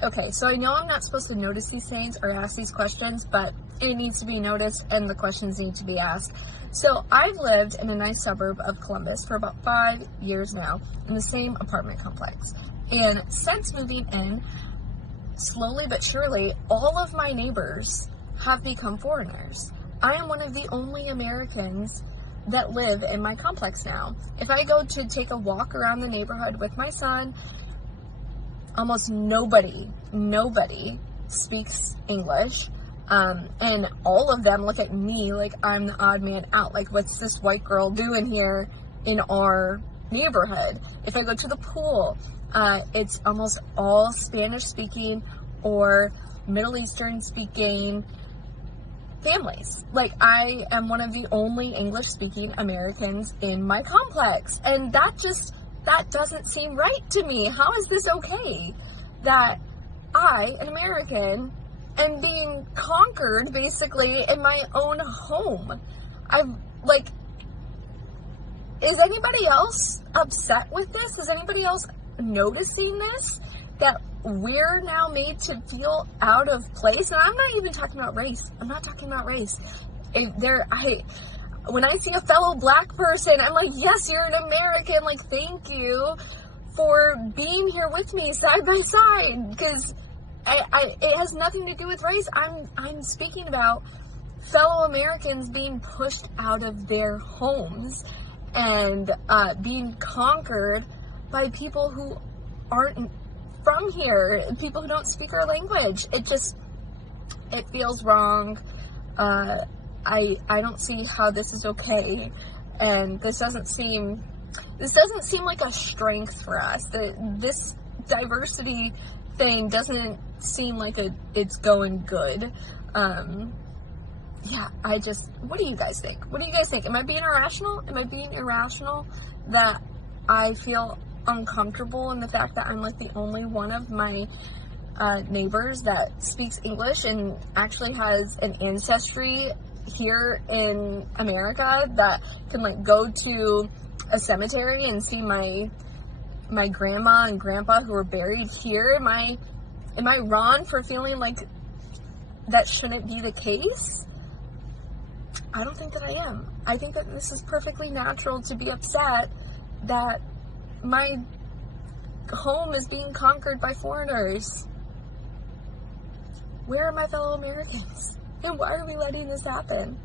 Okay, so I know I'm not supposed to notice these things or ask these questions, but it needs to be noticed and the questions need to be asked. So I've lived in a nice suburb of Columbus for about 5 years now in the same apartment complex. And since moving in, slowly but surely, all of my neighbors have become foreigners. I am one of the only Americans that live in my complex now. If I go to take a walk around the neighborhood with my son, almost nobody speaks English. And all of them look at me like I'm the odd man out. Like, what's this white girl doing here in our neighborhood? If I go to the pool, it's almost all Spanish speaking or Middle Eastern speaking families. Like, I am one of the only English speaking Americans in my complex. And that doesn't seem right to me. How is this okay that I, an American, am being conquered basically in my own home? Is anybody else upset with this? Is anybody else noticing this? That we're now made to feel out of place? And I'm not even talking about race. I'm not talking about race. When I see a fellow black person, I'm like, yes, you're an American. Like, thank you for being here with me side by side. Because it has nothing to do with race. I'm speaking about fellow Americans being pushed out of their homes and being conquered by people who aren't from here, people who don't speak our language. It feels wrong. I don't see how this is okay, and this doesn't seem like a strength for us. This diversity thing doesn't seem like it's going good. What do you guys think? What do you guys think? Am I being irrational? Am I being irrational that I feel uncomfortable in the fact that I'm like the only one of my neighbors that speaks English and actually has an ancestry here in America, that can like go to a cemetery and see my grandma and grandpa who are buried here? Am I wrong for feeling like that shouldn't be the case? I don't think that I am. I think that this is perfectly natural to be upset that my home is being conquered by foreigners. Where are my fellow Americans? And why are we letting this happen?